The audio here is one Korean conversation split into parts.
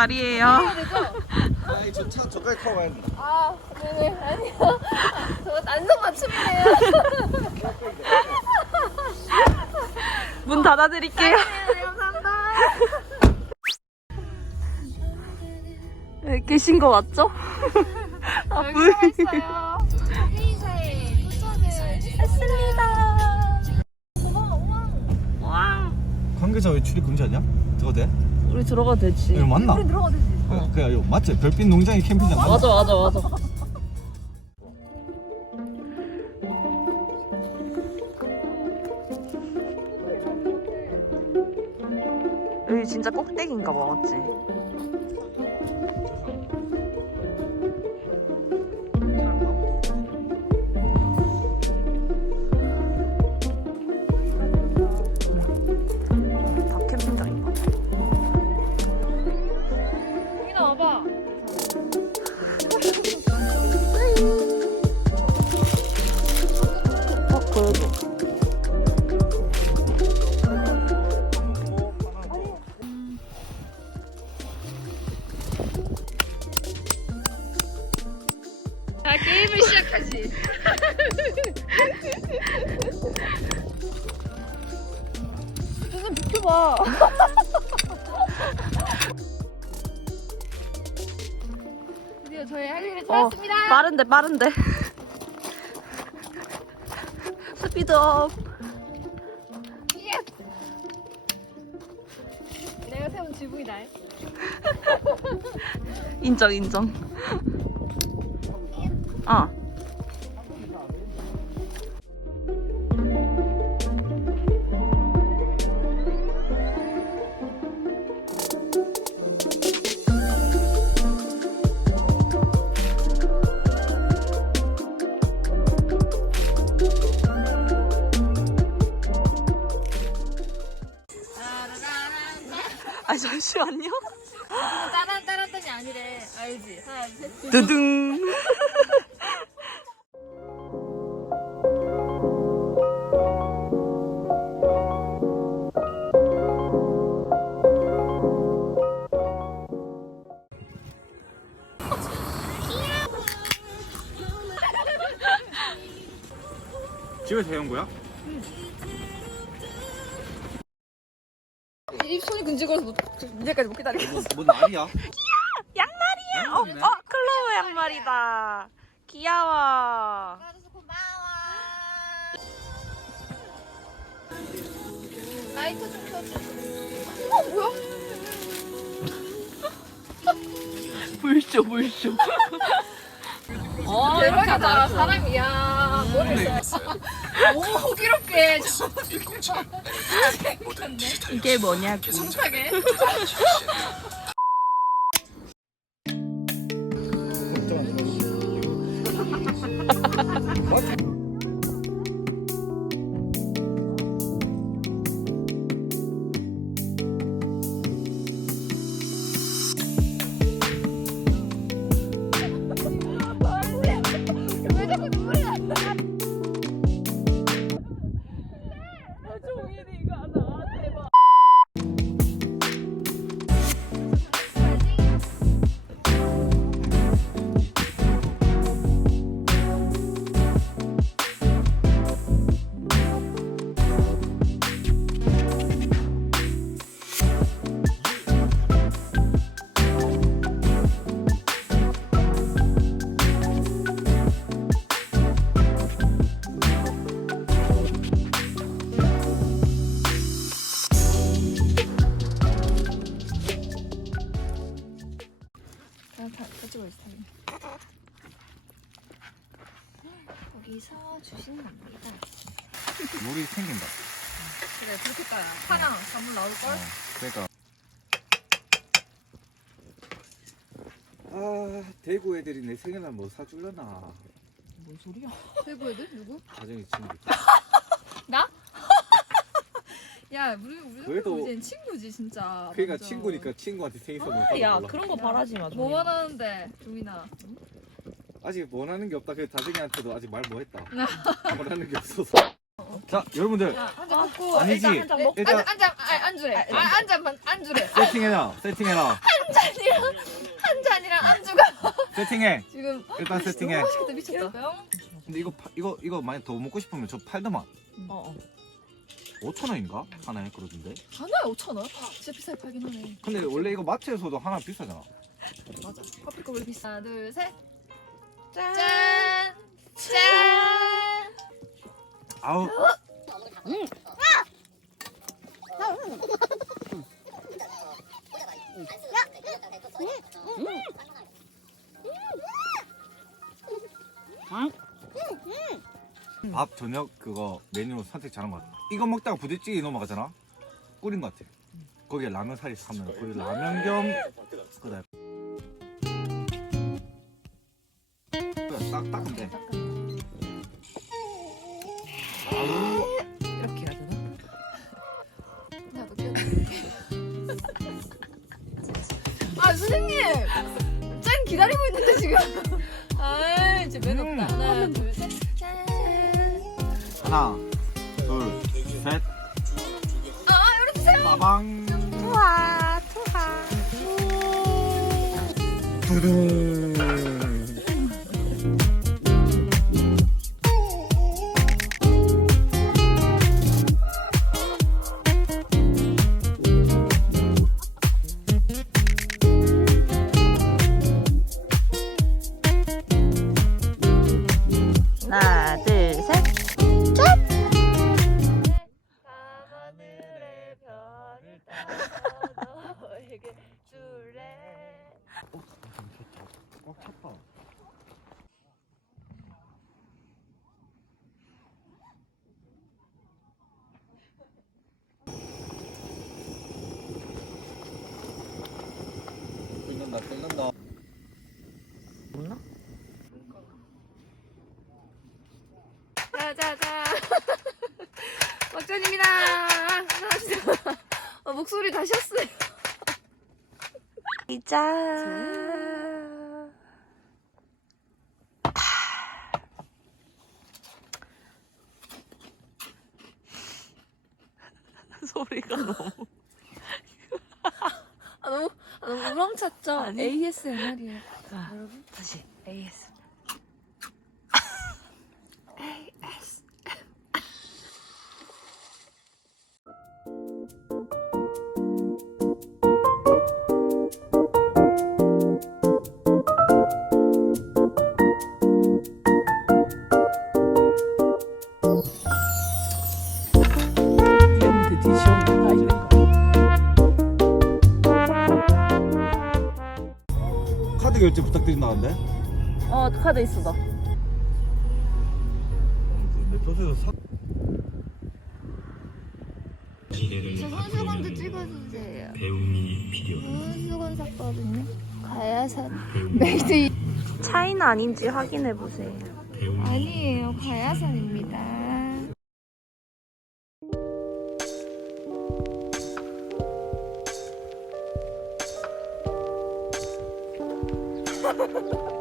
자리예요. 아니 저차 저까지 타고 가야 된다. 아, 네네, 아니요. 저 안성 맞춤이네요. 문 닫아드릴게요. 네, 감사합니다. 네, 계신 거 맞죠? 아, 여기. 있어요. 회의사에 도착을 했습니다. 와. 관계자 왜 출입 금지 아니야? 들어도 돼? 우리 들어가도 되지. 이거 맞나? 우리 들어가도 되지. 어, 그래 이거 맞지? 별빛 농장이 캠핑장 맞나? 맞아 맞아 맞아. 여기 진짜 꼭대기인가 봐 맞지? 여기 나와 저희 할 일을 어, 찾았습니다. 빠른데 빠른데. 스피드업. 내가 세운 지붕이다. 인정 인정. 거야? 입 손이 근질거려서 못, 이제까지 못 기다리겠어. 뭐, 뭐 날이야? 양말이야. 어, 어 클로우 양말이다. 귀여워. 고마워. 라이터 좀 켜줘. 어, 뭐야? 불쇼 불쇼. 어, 대박이다. 사람이야. 뭐를 써. 오, 호기롭게. 이게 뭐냐고. 정확하게. 여기서 주시는 겁니다. 물이 생긴다. 그래, 그렇게 까야. 하나, 잔물 나올걸? 그러니까. 아 대구 애들이 내 생일날 뭐 사줄려나? 뭔 소리야? 대구 애들? 누구? 가정이 친구. 나? 야, 우리 우리 그래도- 우리 친구지 진짜. 그러니까 완전. 친구니까 친구한테 생일 선물 아, 야 받아달라. 그런 거 바라지 마. 뭐 원하는데, 종이나. 아직 원하는 게 없다. 그래서 다정이한테도 아직 말 못했다. 원하는 게 없어서. 자 여러분들 야, 한잔 먹고 아니지. 일단 한 잔 먹. 일단 앉아 앉아 아, 앉으래. 아, 앉아 앉으래. 세팅해라. 세팅해라. 한 잔이랑 한 잔이랑 안주가 세팅해. 지금 일단 세팅해. 맛있겠다 미쳤다. 근데 이거 파, 이거 이거 만약 더 먹고 싶으면 저 팔더만. 어, 어. 5천 원인가 하나에 그러던데. 하나에 5천 원? 진짜 비싸게 팔긴 하네. 근데 원래 이거 마트에서도 하나 비싸잖아. 맞아. 파프리카 왜 비싸? 하나 둘 셋. 짠. 짠. 짠. 아우. 밥 저녁 그거 메뉴 선택 잘한 것 같아. 이거 먹다가 부대찌개 넘어가잖아. 꿀인 것 같아. 거기에 라면 사리 사면 거기 라면 겸 그다. 딱 딱인데. 아우. 이렇게 해야 되나? 나도. 아 선생님 짠 기다리고 있는데 지금. 아 이제 맨 음. 없다. 하나 둘 셋. 짠. 하나, 둘, 셋, 아. 빠방. 투하 투하. 두둥. 끓는다, 끓는다. 뭐나? 자자자. 나와주세요. 어, 목소리 다시 었어요 짠. 소리가 너무 아 너무 아, 너무 우렁찼죠? ASMR이에요. 아, 여러분. 다시 AS 카드 결제 부탁드린다는데? 어 카드 있어 나 맵소스에서 사... 저 손수건도 찍어주세요. 배움이 필요. 손수건 샀거든요. 가야산 메이드 인 차이는 아닌지 확인해 보세요 배움이 아니에요. 가야산입니다. Ha ha ha ha!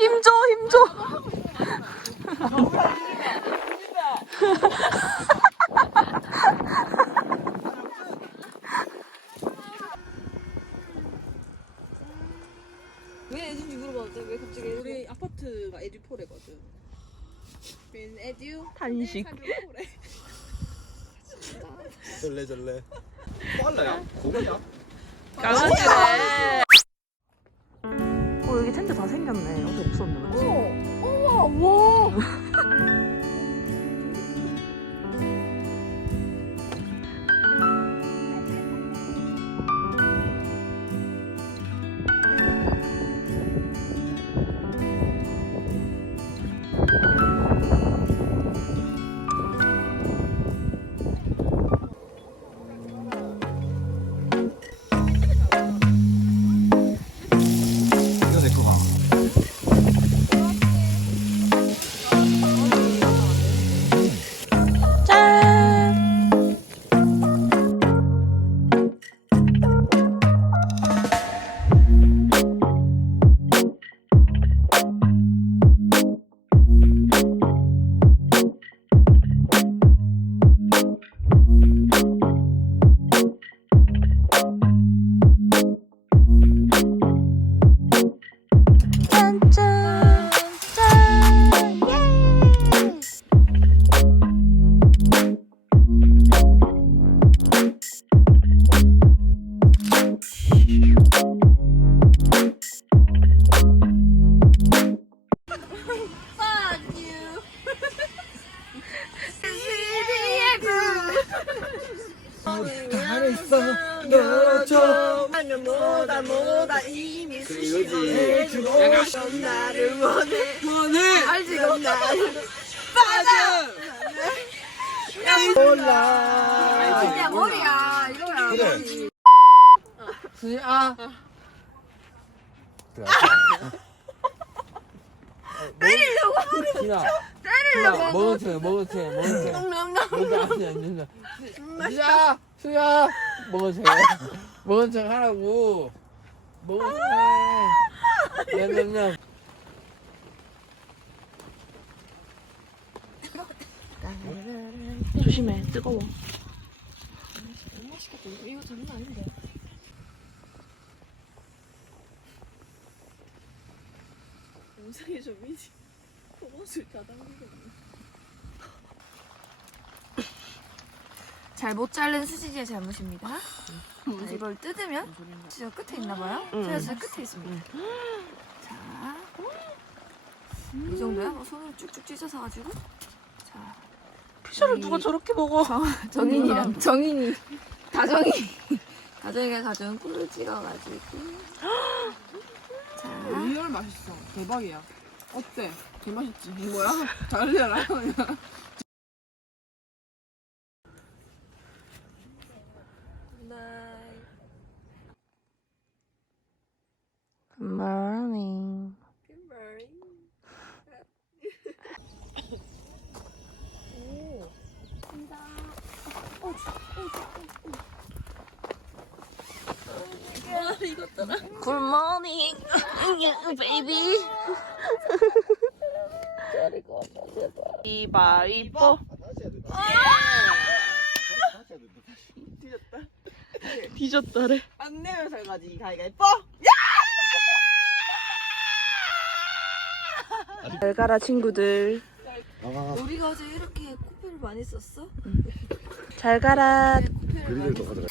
힘줘 힘줘 왜 에듀인지 물어봤죠? 왜 갑자기 우리 아파트가 에듀포레거든. 민 에듀 단식 절레 절레 빨라야? 고기야? 강아지래 나보다 이미 그래 이거지 나를 원해 원해 알지 빠져 야 머리야 이거야. 그래 수야 때리려고 진아 때리려고 먹은 체 먹은 체 먹은 체 아니 아니 아니 수야 수야 먹은 체 먹은 체 하라고. 먹은 체 냠냠냠. 조심해. 뜨거워. 이거 장난 아닌데. 영상이 좀 미지 옷을 다 당기겠네 잘 못 자른 수지의 잘못입니다. 자, 이걸 뜯으면 진짜 끝에 있나 봐요. 제가 진짜 끝에 있습니다. 자, 이 정도야? 뭐 손을 쭉쭉 찢어서 가지고. 자, 피자를 누가 저렇게 먹어 정인이랑 정인이 다정이 다정이가 가져온 꿀을 찍어가지고. 자, 리얼 맛있어 대박이야 어때? 개맛있지? 이거야? 달려라 그냥 Good morning Good morning, baby. 이바이보. 뒤졌다래. 안 내면 살가지 가위가위뽀 잘 가라 친구들. 우리가 어제 이렇게 코피를 많이 썼어? 잘 가라. 많이 가져가